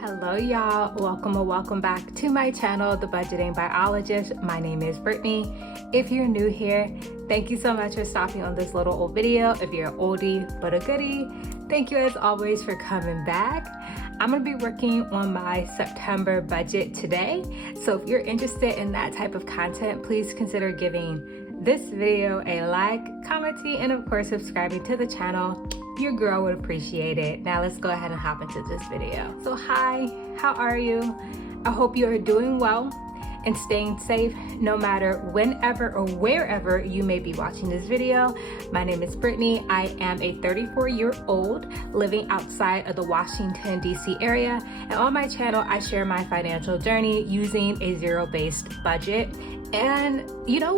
Hello y'all, welcome or welcome back to my channel, The Budgeting Biologist. My name is Brittany. If you're new here, thank you so much for stopping on this little old video. If you're an oldie but a goodie, thank you as always for coming back. I'm gonna be working on my September budget today. So if you're interested in that type of content, please consider giving this video a like, commenting, and of course subscribing to the channel. Your girl would appreciate it. Now let's go ahead and hop into this video. So hi, how are you? I hope you are doing well and staying safe no matter whenever or wherever you may be watching this video. My name is Brittany. I am a 34-year-old living outside of the Washington, D.C. area. And on my channel, I share my financial journey using a zero-based budget and,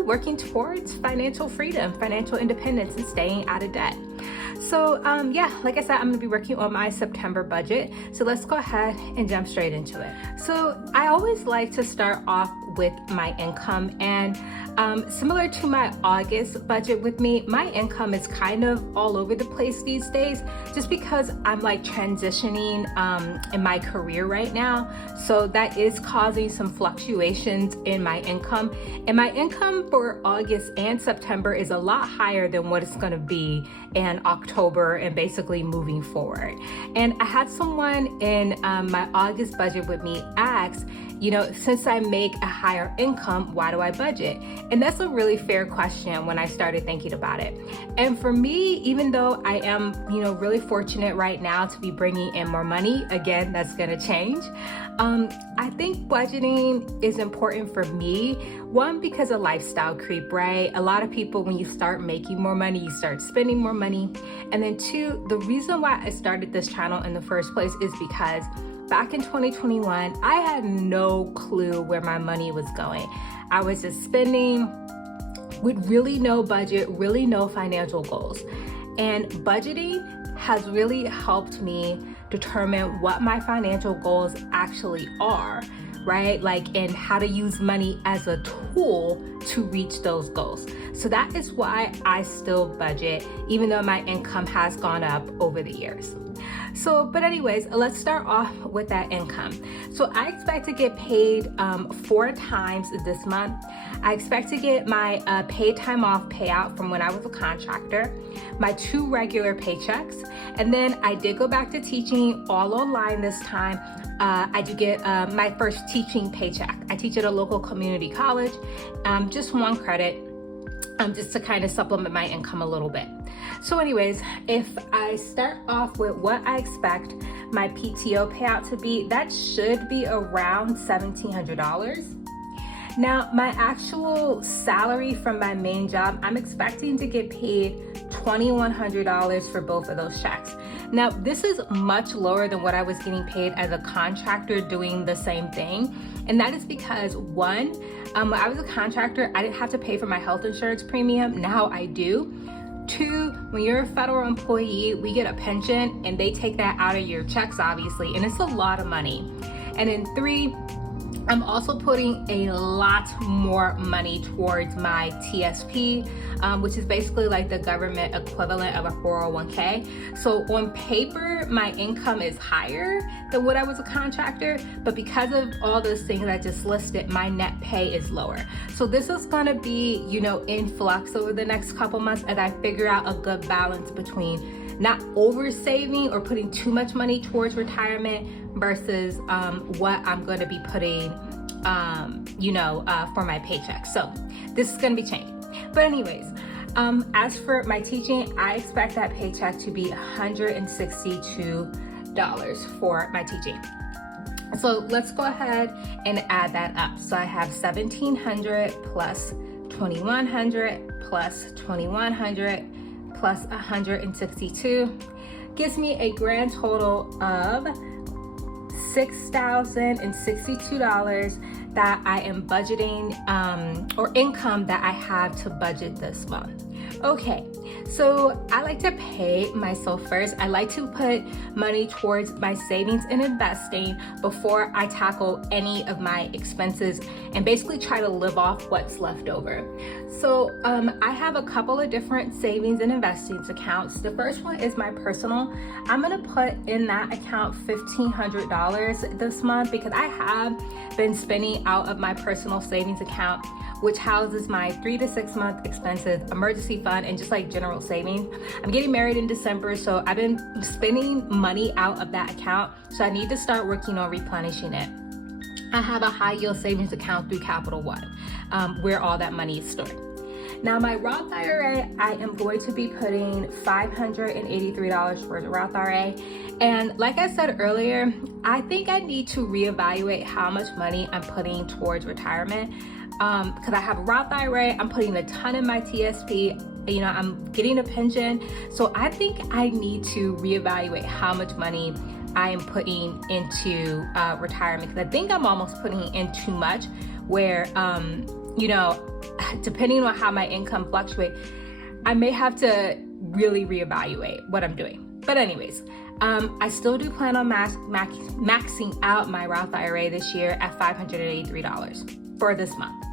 working towards financial freedom, financial independence, and staying out of debt. So like I said, I'm gonna be working on my September budget. So let's go ahead and jump straight into it. So I always like to start off with my income, and similar to my August budget with me, my income is kind of all over the place these days just because I'm like transitioning in my career right now. So that is causing some fluctuations in my income, and my income for August and September is a lot higher than what it's going to be in October and basically moving forward. And I had someone in my August budget with me ask, since I make a higher income, why do I budget? And that's a really fair question when I started thinking about it. And for me, even though I am, really fortunate right now to be bringing in more money, again, that's gonna change. I think budgeting is important for me. One, because of lifestyle creep, right? A lot of people, when you start making more money, you start spending more money. And then two, the reason why I started this channel in the first place is because back in 2021, I had no clue where my money was going. I was just spending with really no budget, really no financial goals. And budgeting has really helped me determine what my financial goals actually are, right? And how to use money as a tool to reach those goals. So that is why I still budget, even though my income has gone up over the years. But anyways, let's start off with that income. So I expect to get paid 4 times this month. I expect to get my paid time off payout from when I was a contractor, my 2 regular paychecks, and then I did go back to teaching all online this time. I do get my first teaching paycheck. I teach at a local community college, just 1 credit. Just to kind of supplement my income a little bit. So anyways, if I start off with what I expect my PTO payout to be, that should be around $1,700. Now, my actual salary from my main job, I'm expecting to get paid $2,100 for both of those checks. Now, this is much lower than what I was getting paid as a contractor doing the same thing. And that is because, one, when I was a contractor, I didn't have to pay for my health insurance premium. Now I do. 2, when you're a federal employee, we get a pension and they take that out of your checks, obviously, and it's a lot of money. And then 3, I'm also putting a lot more money towards my TSP, which is basically like the government equivalent of a 401k. So on paper, my income is higher than what I was a contractor, but because of all those things I just listed, my net pay is lower. So this is gonna be, in flux over the next couple months as I figure out a good balance between not over saving or putting too much money towards retirement versus what I'm going to be putting, for my paycheck. So this is going to be changing. But anyways, as for my teaching, I expect that paycheck to be $162 for my teaching. So let's go ahead and add that up. So I have $1,700 plus $2,100 plus $2,100 plus 162 gives me a grand total of $6,062 that I am budgeting or income that I have to budget this month. Okay, so I like to pay myself first. I like to put money towards my savings and investing before I tackle any of my expenses and basically try to live off what's left over. So I have a couple of different savings and investing accounts. The first one is my personal. I'm gonna put in that account $1,500 this month because I have been spending out of my personal savings account, which houses my 3 to 6 month expenses, emergency fund, and just like general savings. I'm getting married in December, so I've been spending money out of that account. So I need to start working on replenishing it. I have a high yield savings account through Capital One, where all that money is stored. Now my Roth IRA, I am going to be putting $583 for the Roth IRA. And like I said earlier, I think I need to reevaluate how much money I'm putting towards retirement. Because I have a Roth IRA, I'm putting a ton in my TSP, you know, I'm getting a pension. So I think I need to reevaluate how much money I am putting into retirement, because I think I'm almost putting in too much where, you know, depending on how my income fluctuates, I may have to really reevaluate what I'm doing. But anyways, I still do plan on maxing out my Roth IRA this year at $583 for this month.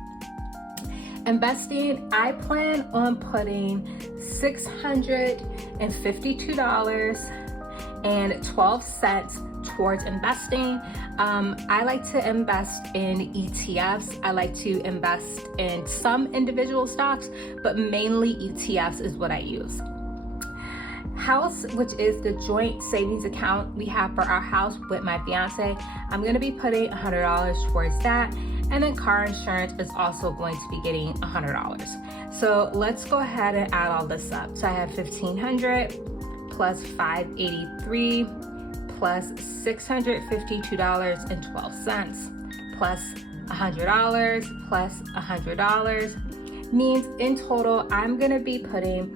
Investing, I plan on putting $652.12 towards investing. I like to invest in ETFs. I like to invest in some individual stocks, but mainly ETFs is what I use. House, which is the joint savings account we have for our house with my fiance, I'm going to be putting $100 towards that. And then car insurance is also going to be getting $100. So let's go ahead and add all this up. So I have $1,500 plus $583 plus $652.12 plus $100 plus $100 means in total I'm going to be putting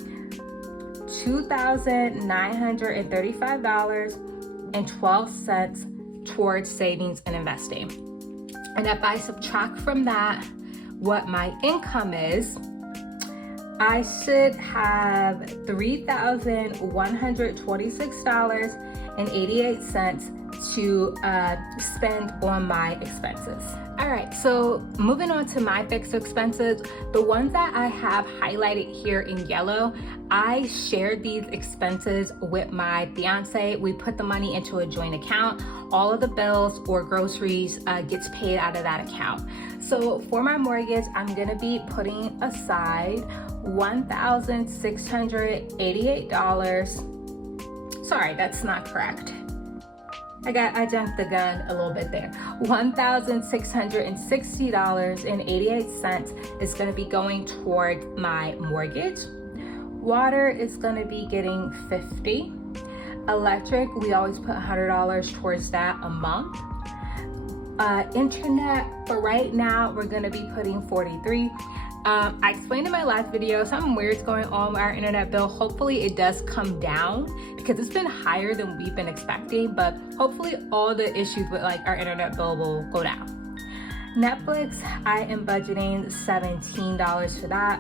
$2,935.12 towards savings and investing. And if I subtract from that what my income is, I should have $3,126.88 to spend on my expenses. All right, so moving on to my fixed expenses, the ones that I have highlighted here in yellow, I shared these expenses with my fiance. We put the money into a joint account. All of the bills or groceries gets paid out of that account. So for my mortgage, I'm gonna be putting aside $1,688. Sorry, that's not correct. I jumped the gun a little bit there. $1,660.88 is gonna be going toward my mortgage. Water is gonna be getting $50. Electric, we always put $100 towards that a month. Internet, for right now, we're gonna be putting $43. I explained in my last video, something weird's going on with our internet bill. Hopefully it does come down because it's been higher than we've been expecting, but hopefully all the issues with like our internet bill will go down. Netflix, I am budgeting $17 for that.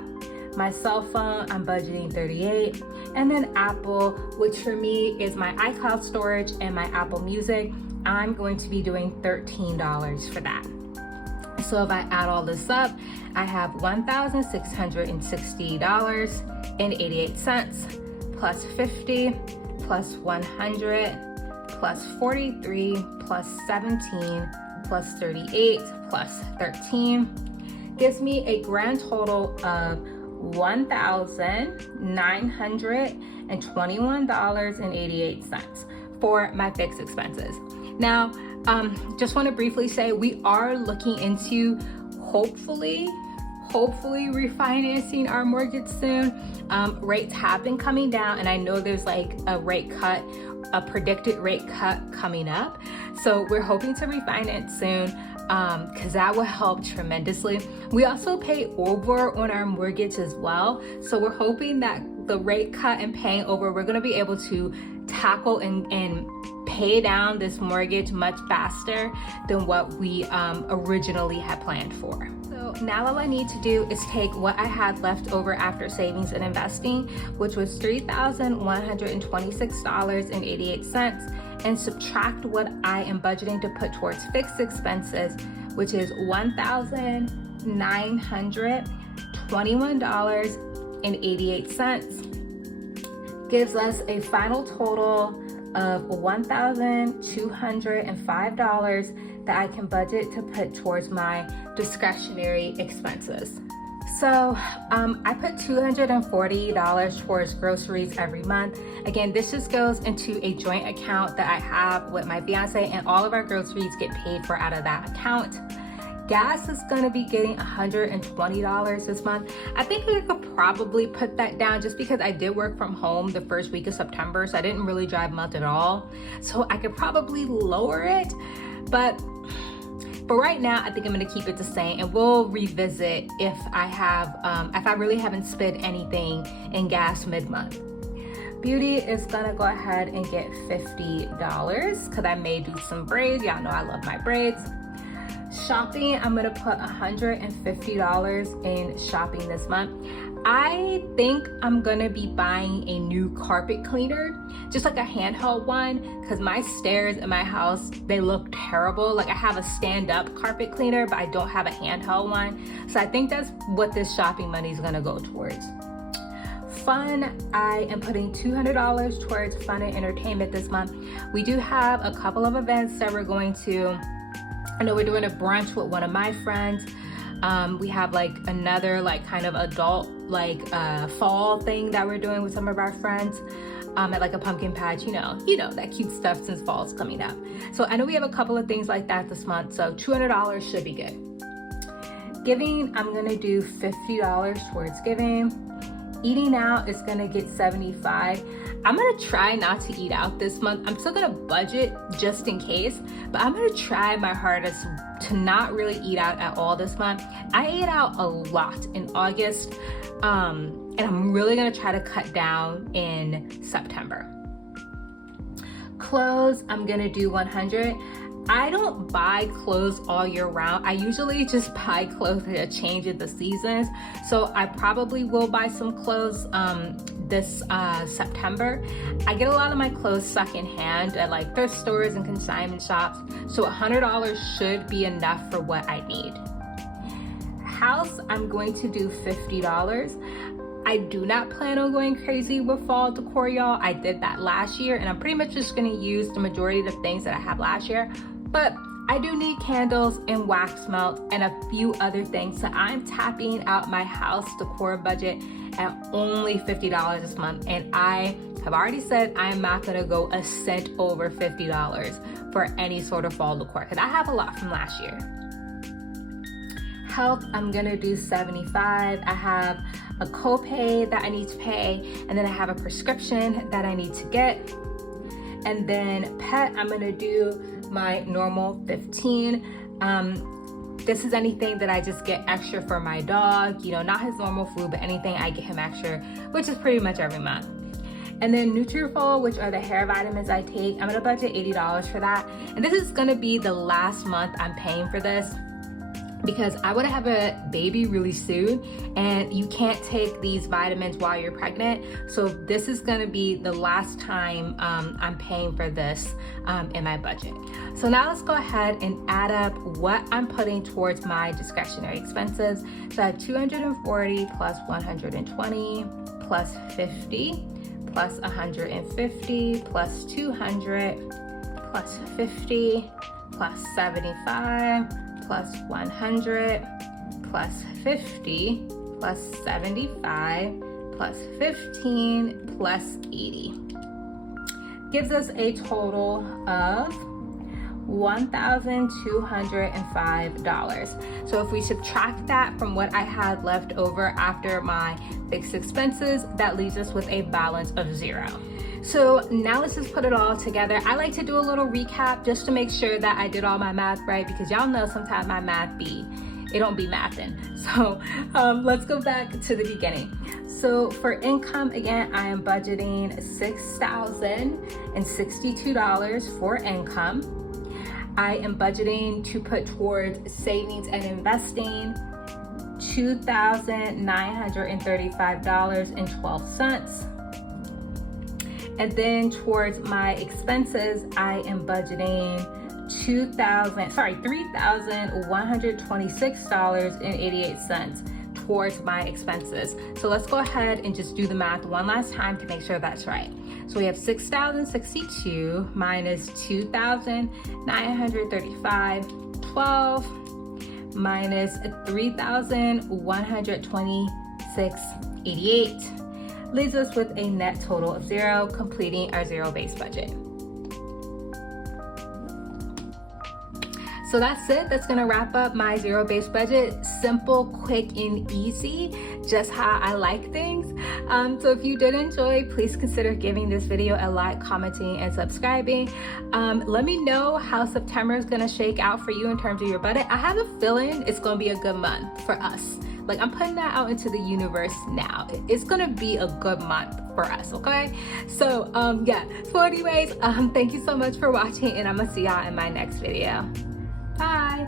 My cell phone, I'm budgeting $38. And then Apple, which for me is my iCloud storage and my Apple Music, I'm going to be doing $13 for that. So if I add all this up, I have $1,660.88 plus 50 plus 100 plus 43 plus 17 plus 38 plus 13 gives me a grand total of $1,921.88 for my fixed expenses. Now, just want to briefly say we are looking into hopefully refinancing our mortgage soon. Rates have been coming down, and I know there's like a predicted rate cut coming up. So we're hoping to refinance soon because that will help tremendously. We also pay over on our mortgage as well. So we're hoping that the rate cut and paying over, we're going to be able to tackle and pay down this mortgage much faster than what we originally had planned for. So So now all I need to do is take what I had left over after savings and investing, which was $3,126.88, and subtract what I am budgeting to put towards fixed expenses, which is $1,921.88. Gives us a final total of $1,205 that I can budget to put towards my discretionary expenses. So I put $240 towards groceries every month. Again, this just goes into a joint account that I have with my fiance, and all of our groceries get paid for out of that account. Gas is gonna be getting $120 this month. I think I could probably put that down just because I did work from home the first week of September, so I didn't really drive much at all. So I could probably lower it, but right now I think I'm gonna keep it the same, and we'll revisit if I really haven't spent anything in gas mid-month. Beauty is gonna go ahead and get $50 because I may do some braids. Y'all know I love my braids. Shopping, I'm gonna put $150 in shopping this month. I think I'm gonna be buying a new carpet cleaner, just like a handheld one, because my stairs in my house, they look terrible. Like I have a stand-up carpet cleaner, but I don't have a handheld one. So I think that's what this shopping money is gonna go towards. Fun, I am putting $200 towards fun and entertainment this month. We do have a couple of events that we're going to. I know we're doing a brunch with one of my friends. We have like another like kind of adult like fall thing that we're doing with some of our friends at like a pumpkin patch, you know that cute stuff since fall's coming up. So I know we have a couple of things like that this month, so $200 should be good. Giving, I'm gonna do $50 towards giving. Eating out is gonna get $75. I'm gonna try not to eat out this month. I'm still gonna budget just in case, but I'm gonna try my hardest to not really eat out at all this month. I ate out a lot in August, and I'm really gonna try to cut down in September. Clothes, I'm gonna do $100. I don't buy clothes all year round. I usually just buy clothes that change in the seasons. So I probably will buy some clothes this September. I get a lot of my clothes secondhand at like thrift stores and consignment shops. So $100 should be enough for what I need. House, I'm going to do $50. I do not plan on going crazy with fall decor, y'all. I did that last year, and I'm pretty much just gonna use the majority of the things that I have last year. But I do need candles and wax melt and a few other things. So I'm tapping out my house decor budget at only $50 this month. And I have already said I'm not gonna go a cent over $50 for any sort of fall decor, because I have a lot from last year. Health, I'm gonna do $75. I have a copay that I need to pay, and then I have a prescription that I need to get. And then pet, I'm gonna do my normal $15. This is anything that I just get extra for my dog, not his normal food, but anything I get him extra, which is pretty much every month. And then Nutrafol, which are the hair vitamins I take, I'm gonna budget $80 for that. And this is gonna be the last month I'm paying for this, because I want to have a baby really soon, and you can't take these vitamins while you're pregnant. So this is going to be the last time I'm paying for this in my budget. So now let's go ahead and add up what I'm putting towards my discretionary expenses. So I have 240 plus 120 plus 50 plus 150 plus 200 plus 50 plus 75 plus 100 plus 50 plus 75 plus 15 plus 80 gives us a total of $1,205. So if we subtract that from what I had left over after my fixed expenses, that leaves us with a balance of $0. So now let's just put it all together. I like to do a little recap just to make sure that I did all my math right, because y'all know sometimes my math it don't be mathing. So let's go back to the beginning. So for income, again, I am budgeting $6,062 for income. I am budgeting to put towards savings and investing $2,935.12. And then towards my expenses, I am budgeting $3,126.88 towards my expenses. So let's go ahead and just do the math one last time to make sure that's right. So we have 6,062 minus 2,935.12 minus 3,126.88 leaves us with a net total of 0, completing our zero-based budget. So that's it. That's gonna wrap up my zero-based budget. Simple, quick, and easy, just how I like things. So if you did enjoy, please consider giving this video a like, commenting, and subscribing. Let me know how September is gonna shake out for you in terms of your budget. I have a feeling it's gonna be a good month for us. Like, I'm putting that out into the universe now. It's gonna be a good month for us, okay? So yeah, so anyways, thank you so much for watching, and I'm gonna see y'all in my next video. Bye.